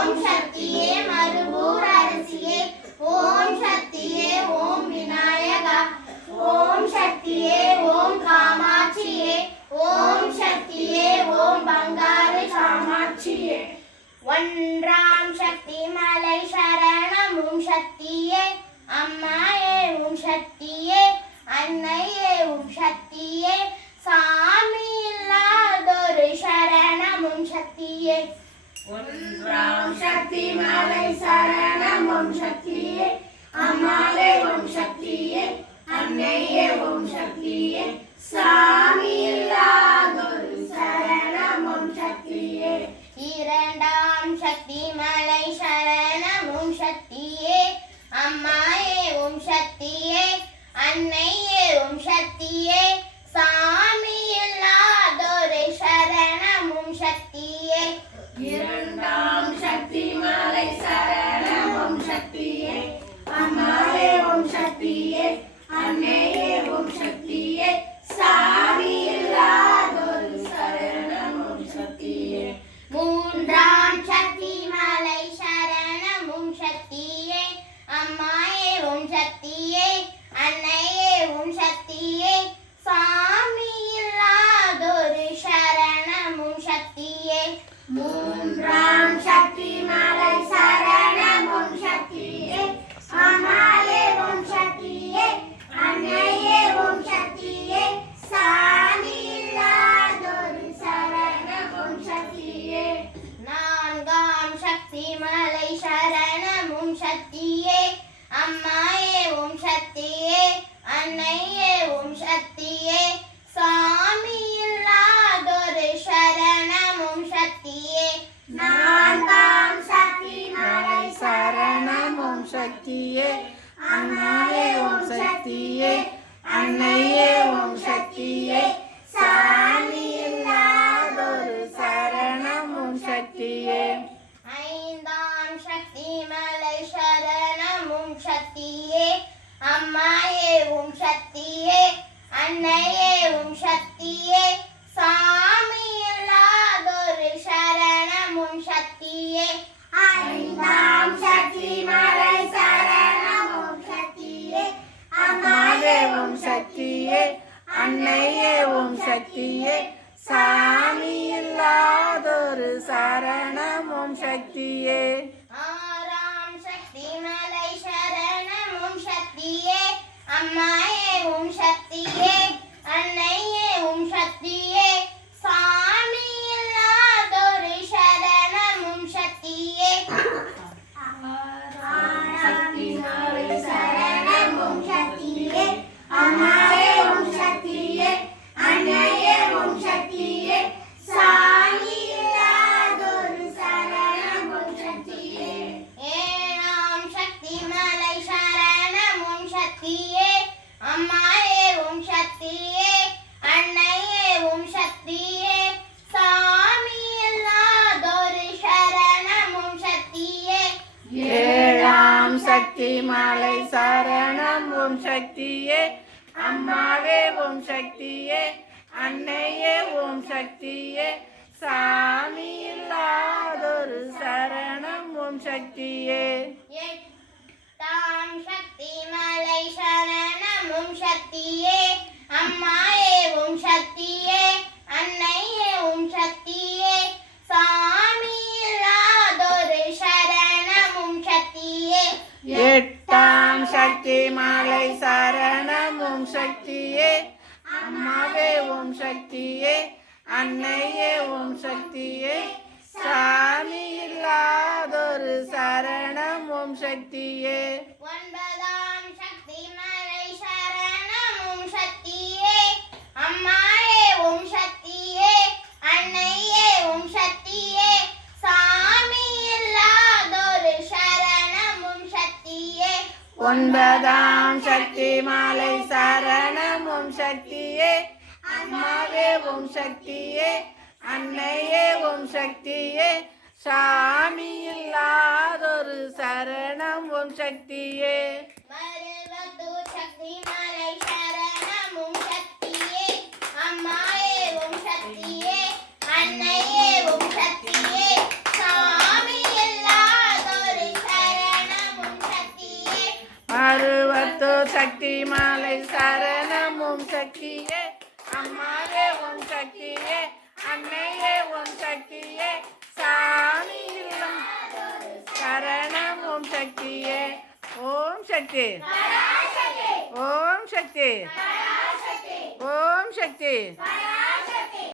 ஓம் சக்தியே மருவூர் அரசியே ஓம் சக்தியே ஓம் விநாயகா ஓம் சக்தியே ஓம் காமாட்சியே ஓம் சக்தியே ஓம் பங்காரு காமாட்சியே ஒன்றாம் சக்தி மலை சரணம் ஓம் சக்தியே அம்மாயே ஓம் சக்தியே அன்னையே ஓம் சக்தியே சாமி இல்லாதொரு சரணம் ஓம் சக்தியே ஒன்றாம் சக்தி மலை சரணம் ஓம் சக்தியே அம்மாவே ஓம் சக்தியே அன்னையே ஓம் சக்தியே சாமி இல்லாதொரு சரணம் ஓம் சக்தியே இரண்டாம் சக்தி மலை சரணம் ஓம் சக்தியே அம்மாயே ஓம் சக்தியே அன்னையே ஓம் சக்தியே சாமி இல்லாதொரு சரணம் ஓம் சக்தியே இரண்டாம் சக்தி மலை சரணம் ஓம் சக்தியே அம்மாவே ஓம் சக்தியே அன்னையே ஓம் சக்தியே சாமி இல்லாதொரு சரணம் ஓம் சக்தியே மூன்றாம் சக்தி மலை சரணம் ஓம் சக்தியே அம்மாயே ஓம் சக்தியே அன்னையே ஓம் சக்தியே சாமி இல்லாதொரு சரணம் ஓம் சக்தியே மூன்றாம் சக்தி மலை சரணம் ஓம் சக்தியே அம்மாயே ஓம் சக்தியே அன்னையே ஓம் சக்தியே சாமி இல்லாதொரு சரணம் ஓம் சக்தியே நான்காம் சக்தி மலை சரணம் ஓம் சக்தியே அம்மாயே ஓம் சக்தியே அன்னையே ஓம் சக்தியே சாமி இல்லாதொரு சரணம் ஓம் சக்தியே நான்காம் சக்தி மலை சரணம் ஓம் சக்தியே அம்மாயே ஓம் சக்தியே அன்னையே ஓம் சக்தியே சாமி இல்லாதொரு சரணம் ஓம் சக்தியே ஐந்தாம் சக்தி மலை சரணம் ஓம் சக்தியே அம்மாயே ஓம் சக்தியே அன்னையே ஓம் சக்தியே சாமி இல்லாதொரு சரணம் ஓம் சக்தியே ஐந்தாம் சக்தி மலை சரணம் ஓம் சக்தியே அம்மாயே ஓம் சக்தியே அன்னையே ஓம் சக்தியே சாமி இல்லாதொரு சரணம் ஓம் சக்தியே ஆறாம் சக்தி மலை சரணம் ஓம் சக்தியே அம்மாயே ஓம் சக்தியே அன்னையே ஓம் சக்தியே சாமி இல்லாதொரு சரணம் ஓம் சக்தியே சக்தி மலை சரணம் ஓம் சக்தியே அம்மாயே ஓம் சக்தியே அன்னையே ஓம் சக்தியே சாமி இல்லாதொரு சரணம் ஓம் சக்தியே ஏழாம் சக்தி மலை சரணம் ஓம் சக்தியே அம்மாயே ஓம் சக்தியே அன்னையே ஓம் சக்தியே சாமி இல்லாதொரு சரணம் ஓம் சக்தியே ஏழாம் சக்தி மலை சரணம் ஓம் சக்தியே அம்மாவே ஓம் சக்தியே அன்னையே ஓம் சக்தியே சாமி இல்லாதொரு சரணம் ஓம் சக்தியே எட்டாம் சக்தி மலை சரணம் ஓம் சக்தியே அம்மாயே ஓம் சக்தியே அன்னையே ஓம் சக்தியே சாமி இல்லாதொரு சரணம் ஓம் சக்தியே எட்டாம் சக்தி மலை சரணம் ஓம் சக்தியே அம்மாவே ஓம் சக்தியே அன்னையே ஓம் சக்தியே சாமி இல்லாதொரு சரணம் ஓம் சக்தியே ஒன்பதாம் சக்தி மலை சரணம் ஓம் சக்தியே அம்மாயே ஓம் சக்தியே அன்னையே ஓம் சக்தியே சாமி இல்லாதொரு சரணம் ஓம் சக்தியே ஒன்பதாம் சக்தி மலை சரணம் ஓம் சக்தியே அம்மாவே ஓம் சக்தியே அன்னையே ஓம் சக்தியே சாமி இல்லாதொரு சரணம் ஓம் சக்தியே மருவத்தூர் சக்தி மலை சரணம் ஓம் சக்தியே அம்மாயே ஓம் சக்தியே அன்னையே ஓம் சக்தியே சாமி இல்லா சக்தி மாலை சரணம் ஓம் சக்தியே அம்மாவே ஓம் சக்தியே அன்னையே ஓம் சக்தியே சாமி இல்லம் சரணம் ஓம் சக்தியே ஓம் சக்தி ஓம் சக்தி ஓம் சக்தி